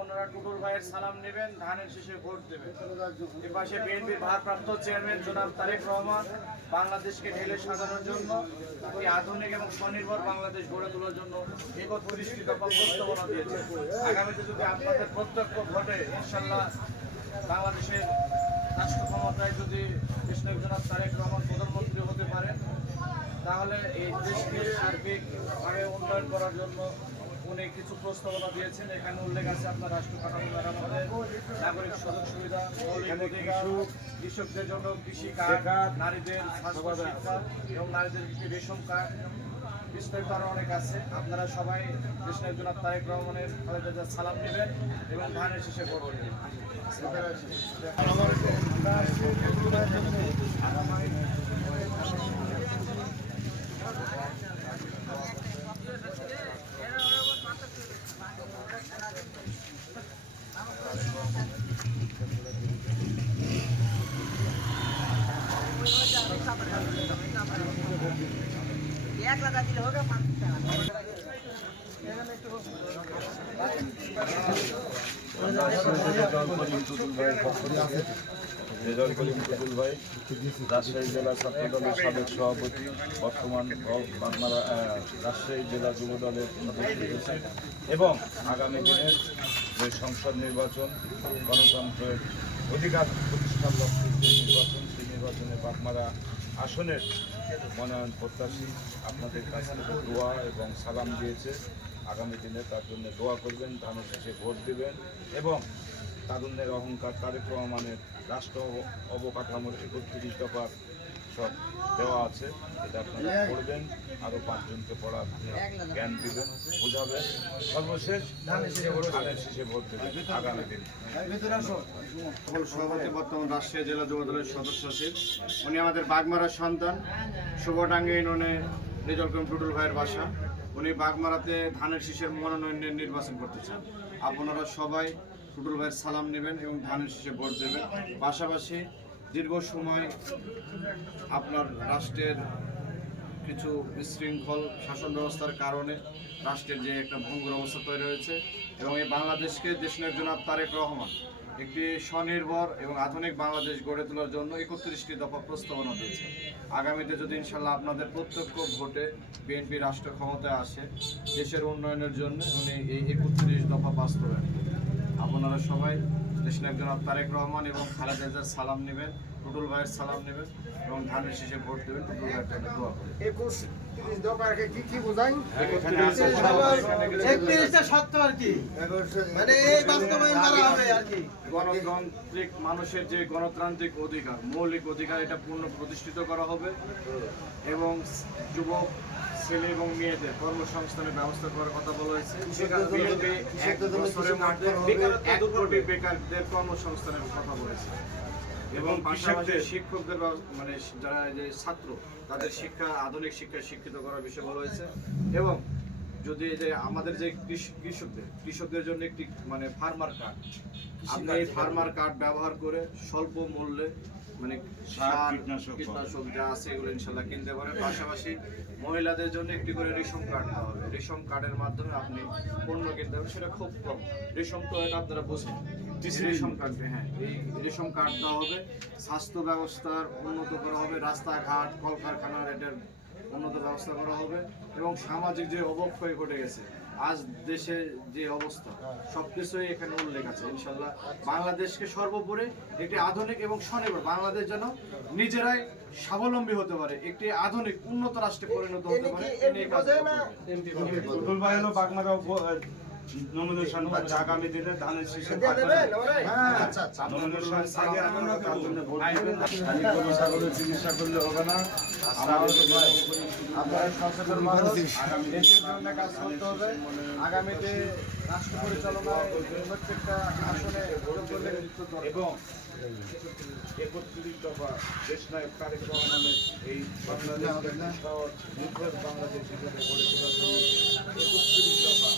আপনারা টুটুল ভাইয়ের সালাম নেবেন, ধানের শেষে ভোট দেবেন। এপাশে বিএনপির ভারপ্রাপ্ত চেয়ারম্যান জনাব তারেক রহমান, বাংলাদেশকে ঢেলে সাজানোর জন্য একটি আধুনিক এবং স্বনির্ভর বাংলাদেশ গড়ে তোলার জন্য একত্রিশটি দফা প্রস্তাবনা দিয়েছে আগামীতে যদি আপনাদের প্রত্যক্ষ ভোটে, ইনশাল্লাহ বাংলাদেশের রাষ্ট্র ক্ষমতায় যদি কৃষ্ণক জনাব তারেক রহমান প্রধানমন্ত্রী হতে পারেন, তাহলে এই দেশকে সার্বিকভাবে উন্নয়ন করার জন্য উনি কিছু প্রস্তাবনা দিয়েছেন। এখানে উল্লেখ আছে আপনার রাষ্ট্র কাঠামো মেরামতের নাগরিক সুযোগ সুবিধা কৃষকদের জন্য কৃষি কার্ড নারীদের স্বাস্থ্য শিক্ষা এবং নারীদের রেশন কার্ড। বিস্তারিত আরও অনেক আছে। আপনারা সবাই কৃষ্ণের জনাব তারেক রহমানের সালাম নেবেন এবং ধানের শেষে ভোট দেবেন এক লাগা দিলে হবে পাঁচ টাকা রেজাল করিম ভাই রাজশাহী জেলা ছাত্র দলের সাবেক সভাপতি বর্তমান বাংলা রাজশাহী জেলা যুব দলের এবং আগামী দিনের যে সংসদ নির্বাচন গণতন্ত্রের অধিকার প্রতিষ্ঠার লক্ষ্যে যে নির্বাচন, সেই নির্বাচনে বাগমারা আসনের মনোনয়ন প্রত্যাশী আপনাদের কাছ থেকে দোয়া এবং সালাম দিয়েছে। আগামী দিনে তার জন্য দোয়া করবেন ধানের শেষে ভোট দেবেন এবং তারুণ্যের অহংকার, তারেক রহমানের রাষ্ট্র অবকাঠামোর একত্রিশ দফার সব দেওয়া আছে এটা আপনারা পড়বেন আরও পাঁচজনকে পড়ার জ্ঞান দিবেন বোঝাবেন। সর্বশেষ ধানের শেষে ভোট দেবেন আগামী দিন। সভাপতি বর্তমান রাজশাহী জেলা যুব দলের সদস্য সচিব উনি আমাদের বাগমারার সন্তান শুভডাঙ্গি ইউনিয়নে রেজল করিম টুটুল ভাইয়ের বাসা। উনি বাগমারাতে ধানের শীষের মনোনয়ন নির্বাচন করতে চান। আপনারা সবাই টুটুল ভাইয়ের সালাম নেবেন এবং ধানের শীষে ভোট দেবেন। পাশাপাশি দীর্ঘ সময় আপনার রাষ্ট্রের কিছু বিশৃঙ্খল শাসন ব্যবস্থার কারণে রাষ্ট্রের যে একটা ভঙ্গুর অবস্থা তৈরি হয়েছে এবং এই বাংলাদেশকে দেশের জনাব তারেক রহমান একটি স্বনির্ভর এবং আধুনিক বাংলাদেশ গড়ে তোলার জন্য একত্রিশটি দফা প্রস্তাবনা দিয়েছে আগামীতে যদি ইনশাল্লাহ আপনাদের প্রত্যক্ষ ভোটে বিএনপি রাষ্ট্র ক্ষমতায় আসে, দেশের উন্নয়নের জন্য উনি এই একত্রিশ দফা বাস্তবায়ন। আপনারা সবাই জনাব তারেক রহমান এবং খালেদা জিয়ার সালাম নেবেন টুটুল ভাইয়ের সালাম নেবেন এবং ধানের শেষে ভোট দেবেন। টুটুল ভাইয়ের জন্য দোয়া করবেন। একুশ তিরিশ দফাকে কি কি বোঝাই? এখানে আছে সবার এখানে কিছু একত্রিশটা সত্য আর কি। মানে এই বাস্তবায়ন করা হবে আর কি। গণতান্ত্রিক মানুষের যে গণতান্ত্রিক অধিকার মৌলিক অধিকার এটা পূর্ণ প্রতিষ্ঠিত করা হবে এবং যুবক ছেলে এবং মেয়েদের কর্মসংস্থানের ব্যবস্থা করার কথা বলা হয়েছে। এক বছরের মধ্যে এক কোটি বেকারদের কর্মসংস্থানের কথা বলেছে। এবং পাশাপাশি শিক্ষকদের মানে যারা যে ছাত্র তাদের শিক্ষা আধুনিক শিক্ষায় শিক্ষিত করার বিষয় বলা হয়েছে। এবং যদি যে আমাদের যে কৃষ- কৃষকদের কৃষকদের জন্য একটি মানে ফার্মার কার্ড আপনি এই ফার্মার কার্ড ব্যবহার করে স্বল্প মূল্যে মানে সার কীটনাশক কীটনাশক যা আছে এগুলো ইনশাল্লাহ কিনতে পারেন পাশাপাশি মহিলাদের জন্য একটি করে রেশন কার্ড দেওয়া হবে। রেশন কার্ডের মাধ্যমে আপনি পণ্য কিনতে পারবেন সেটা খুব কম। রেশন তো এটা আপনারা বুঝেন। রেশন কার্ড হ্যাঁ এই রেশন কার্ড দেওয়া হবে। স্বাস্থ্য ব্যবস্থার উন্নত করা হবে। রাস্তাঘাট কলকারখানার এটার উন্নত ব্যবস্থা করা হবে। এবং সামাজিক যে অবক্ষয় ঘটে গেছে আজ দেশে যে অবস্থা সবকিছুই এখানে উল্লেখ আছে ইনশাল্লাহ। বাংলাদেশকে সর্বোপরি একটি আধুনিক এবং স্বনির্ভর বাংলাদেশ যেন নিজেরাই স্বাবলম্বী হতে পারে একটি আধুনিক উন্নত রাষ্ট্রে পরিণত হতে পারে নমিনেশন পাচ্ছে আগামী দিনে ধানের শীষে? হ্যাঁ আচ্ছা, আচ্ছা। নমিনেশন আগে আপনারা তার জন্য ভোট দিবেন খালি গরু ছাগলের চিকিৎসা করলে হবে না। আপনারা সচেতন মানুষ দেশের জন্য কাজ করতে হবে। আগামীতে রাষ্ট্র পরিচালনায় প্রত্যেকটা আসনে যোগ্যদের নেতৃত্ব দরকার। এবং একত্রিশ দফা দেশ নায়ক তারেক রহমানের এই বাংলাদেশ বাংলাদেশ হিসেবে গড়ে তোলার জন্য একত্রিশ দফা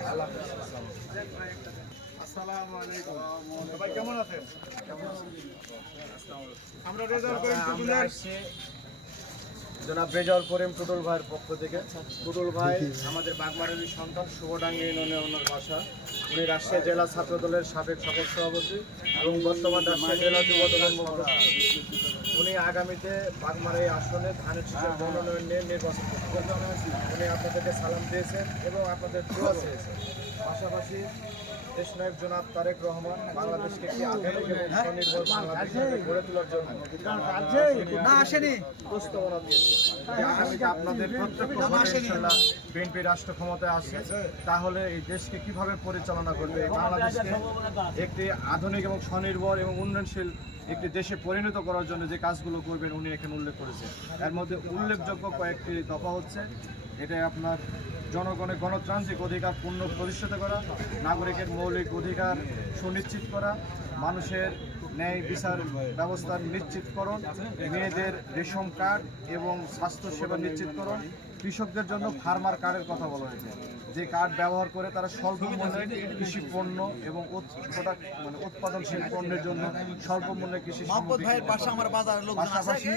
আল্লাহ হাফেজ। সবাই কেমন আছেন? আমরা রেজাল্ট টুটুলের জনাব রেজাউল করিম টুটুল ভাইয়ের পক্ষ থেকে। টুটুল ভাই, আমাদের বাগমারের সন্তান শুভডাঙ্গি ইউনিয়নের ওনার বাসা। উনি রাজশাহী জেলা ছাত্র দলের সাবেক সকল সভাপতি এবং বর্তমান রাজশাহী জেলা যুব দলের উনি আগামীতে বাগমারা এই আসনে ধানের শীষের মনোনয়ন নিয়ে নির্বাচন করবেন। উনি আপনাদেরকে সালাম দিয়েছেন এবং আপনাদের দোয়া চেয়েছেন। পাশাপাশি দেশ নায়ক জনাব তারেক রহমান বাংলাদেশকে একটি আধুনিক এবং স্বনির্ভর বাংলাদেশ গড়ে তোলার জন্য প্রস্তাবনা দিয়েছে আগামীতে আপনাদের বিএনপি রাষ্ট্র ক্ষমতায় আসে। তাহলে এই দেশকে কীভাবে পরিচালনা করবে? বাংলাদেশকে একটি আধুনিক এবং স্বনির্ভর এবং উন্নয়নশীল একটি দেশে পরিণত করার জন্য যে কাজগুলো করবেন উনি এখানে উল্লেখ করেছেন। এর মধ্যে উল্লেখযোগ্য কয়েকটি দফা হচ্ছে। এটা আপনার জনগণের গণতান্ত্রিক অধিকার পূর্ণ প্রতিষ্ঠিত করা, নাগরিকের মৌলিক অধিকার সুনিশ্চিত করা, মানুষের ন্যায় বিচার ব্যবস্থা নিশ্চিতকরণ, মেয়েদের রেশন কার্ড এবং স্বাস্থ্যসেবা নিশ্চিতকরণ কৃষকদের জন্য ফার্মার কার্ডের কথা বলা হয়েছে। যে কার্ড ব্যবহার করে তারা স্বল্প মূল্যে কৃষি পণ্য এবং প্রোডাক্ট মানে উৎপাদনশীল পণ্যের জন্য স্বল্প মূল্যে কৃষি পাশাপাশি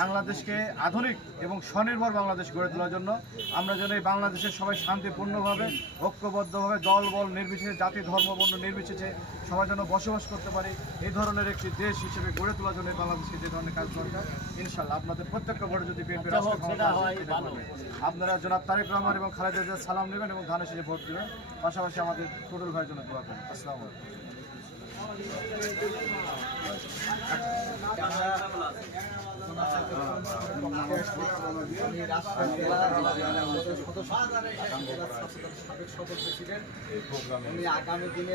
বাংলাদেশকে আধুনিক এবং স্বনির্ভর বাংলাদেশ গড়ে তোলার জন্য আমরা যেন এই বাংলাদেশের সবাই শান্তিপূর্ণভাবে ঐক্যবদ্ধভাবে দল বল নির্বিশেষে জাতি ধর্ম বর্ণ নির্বিশেষে সবাই যেন বসবাস করতে পারি। এই ধরনের একটি দেশ হিসেবে গড়ে তোলার জন্য এই বাংলাদেশকে যে ধরনের কাজ দরকার ইনশাল্লাহ আপনাদের প্রত্যেক ভোটে যদি বিএনপি রাষ্ট্র ক্ষমতায় আপনারা জনাব তারেক রহমান এবং খালেদা সালাম নেবেন এবং ধানের শেষে ভোট দেবেন। পাশাপাশি আমাদের টুটুল ভাইয়ের জন্য দোয়া করেন। আসসালামু উনি আগামী দিনে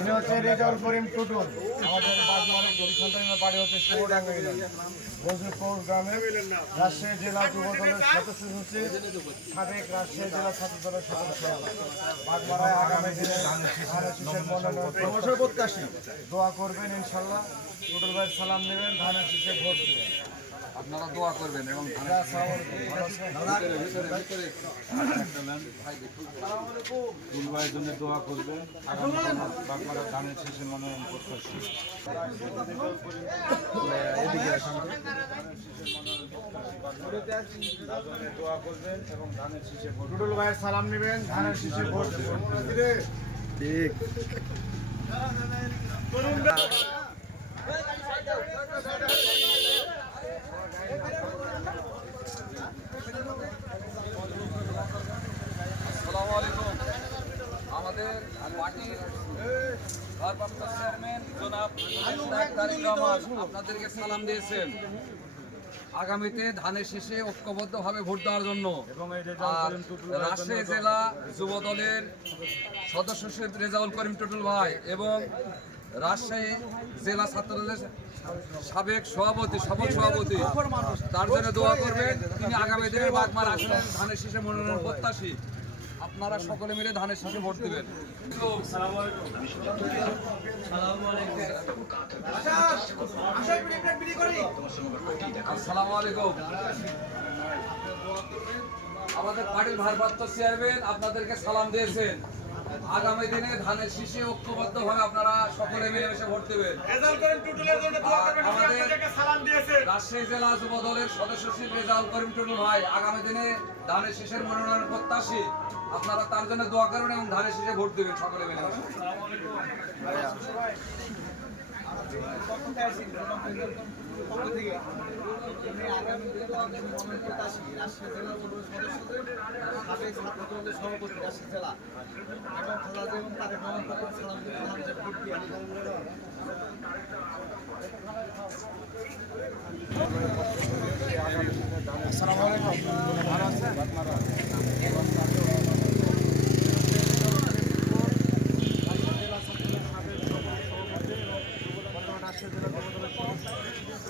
উনি হচ্ছে রেজাউল করিম টুটুল। আমাদের বাগমারের সন্তানের বাড়ি হচ্ছে বজরপুর গ্রামে রাজশাহী জেলা যুব দলের সদস্য সচিব সাবেক রাজশাহী জেলা ছাত্র দলের সদস্য। বাগমারায় আগামী দিনে ধানের মনোনয়ন দোয়া করবেন ইনশাল্লাহ। টুটুল ভাই সালাম নেবেন ধানের শীষে ভোট দেবেন। আপনারা দোয়া করবেন এবং আসসালামু আলাইকুম ভালো আছেন? দুলভাইয়ের জন্য দোয়া করবেন বাগমারা ধানের শেষে মনোনয়ন দোয়া করবেন এবং ধানের শীষে ভাইয়ের সালাম নেবেন। ধানের শীষে ভোট ঠিক আলাইকুম আমাদের পার্টির ভারপ্রাপ্ত চেয়ারম্যান জনাব তারেক রহমান আপনাদেরকে সালাম দিয়েছেন। আগামীতে ধানের শীষে ঐক্যবদ্ধভাবে ভোট দেওয়ার জন্য আর রাজশাহী জেলা যুব দলের সদস্য রেজাউল করিম টুটুল ভাই এবং রাজশাহী জেলা ছাত্র দলের সাবেক সভাপতি সফল সভাপতি তার জন্য দোয়া করবেন। তিনি আগামী দিনে বাগমার আসনের ধানের শীষে মনোনয়ন প্রত্যাশী। আপনারা সকলে মিলে ধানের শীষে ভোট দেবেন। আসসালামু আলাইকুম। আমাদের পার্টির ভারপ্রাপ্ত চেয়ারম্যান আপনাদেরকে সালাম দিয়েছেন। আগামী দিনে ধানের শীষে ঐক্যবদ্ধ ভাবে আপনারা সকলে মিলেমিশে ভোট দেবেন। রাজশাহী জেলা যুব দলের সদস্য শ্রী রেজাউল করিম টুটু ভাই আগামী দিনে ধানের শীষের মনোনয়ন প্রত্যাশী। আপনারা তার জন্য দোয়া করবেন এবং ধানের শীষে ভোট দেবেন সকলে মিলেমিশে উনি আগামী দিনে তাদের মনোনয়ন প্রত্যাশী রাজশাহী জেলা যুব সদস্যদের সাবেক ছাত্র দলের সভাপতি রাজশাহী জেলা এবং খালাদা এবং তারেক রহমান তাদের সালাম দিয়ে ধানের ভোট দিয়ে আসসালামু আলাইকুম ভালো আছেন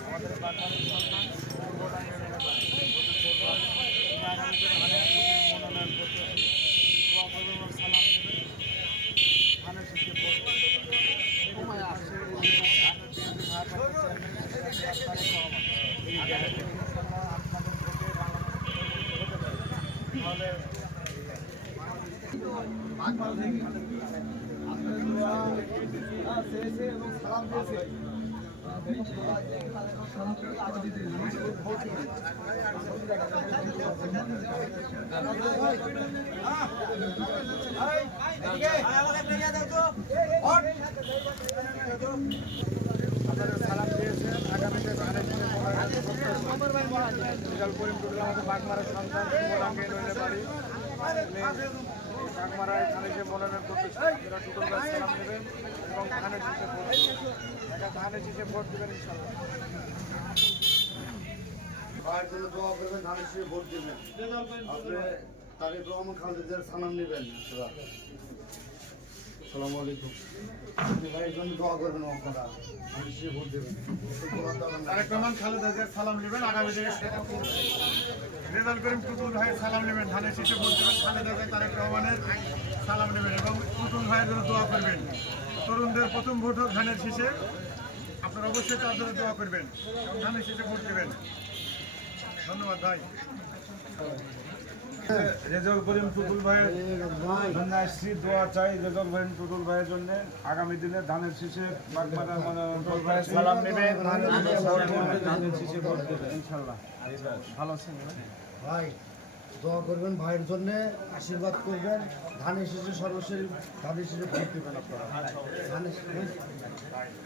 আমাদের বাংলাদেশ সন্তান আমাদের বাগমারা থেকে আপনাদের দোয়া চেয়েছে এবং সালাম দিয়েছে। তাদের সালাম দিয়েছেন আগামীতে করিম টুটুল আমাদের শুভরাঙ্গে বাড়ি। উনি এখানে যে মনোনয়ন করতে এরা টুটুল ভাই সালাম নেবেন এবং ধানের শীষে ভোট একটা ধানের শীষে ভোট দেবেন ইনশাল্লাহ ভাইয়ের জন্য দোয়া ধানের শীষে ভোট দেবেন। আপনি তারেক রহমান খালেদার সালাম নেবেন সালামু আলাইকুম। সালাম নেবেন। আগামী দিনে রেজাল করিম টুটুল ভাইয়ের সালাম নেবেন। ধানের শীষে ভোট দেবেন। খালেদা জিয়া তারেক রহমানের সালাম নেবেন এবং টুটুল ভাইয়ের জন্য দোয়া করবেন। তরুণদের প্রথম ভোট হোক ধানের শীষে। আপনারা অবশ্যই তার জন্য দোয়া করবেন। ধানের শীষে ভোট দেবেন। ধন্যবাদ ভাই। রেজল করিম টুটুল ভাইয়ের জন্য আসছি দোয়া চাই রেজল করিম টুটুল ভাইয়ের জন্য। আগামী দিনে ধানের শীষে বাগমারা টুটুল ভাইয়ের সালাম নেবে ধানের শীষে ভোট দেবে। ইনশাল্লাহ। ভালো আছেন? ভাই দোয়া করবেন ভাইয়ের জন্য আশীর্বাদ করবেন। ধানের শীষে সর্বশেষ ধানের শীষে ভোট দেবেন আপনারা। ধানের শীষে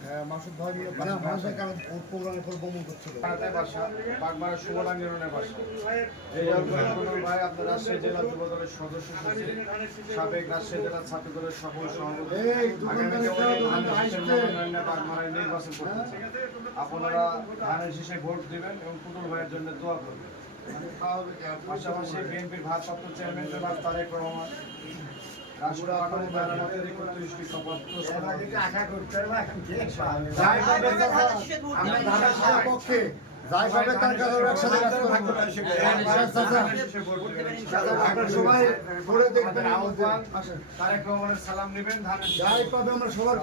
হ্যাঁ মাসুদ ভাই না মানুষের কারণ পর করছিল। বাসা বাসা আপনার রাজশাহী জেলা যুব দলের সদস্য সচিব সাবেক রাজশাহী জেলা ছাত্র দলের সভাপতি বাগমারায় নির্বাচন করতেছে আপনারা ধানের শীষে ভোট দিবেন এবং পুতুল ভাইয়ের জন্য দোয়া করবেন। পাশাপাশি বিএনপির ভারপ্রাপ্ত চেয়ারম্যান জনাব তারেক রহমান রাষ্ট্র আগামী মেরামতের একত্রিশটি শপথ পুরস্কার যাই পাবে আমরা পক্ষে যাই পাবে তার কাছে একসাথে কাজ করব। সবাই পড়ে দেখবেন তারেক রহমানের সালাম নেবেন যাই পাবে আমরা সবার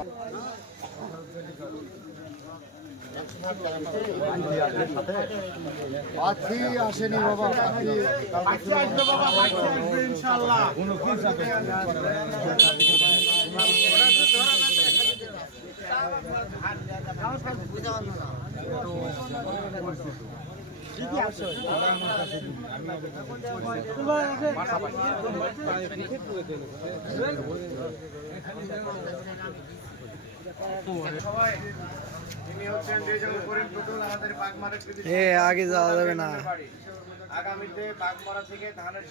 পাখি আসেনি বাবা পাখি। আসবে বাবা পাখি আসবে ইনশাআল্লাহ। সবাই এ আগে যাওয়া যাবে না। আগামীতে বাগমারা থেকে ধানের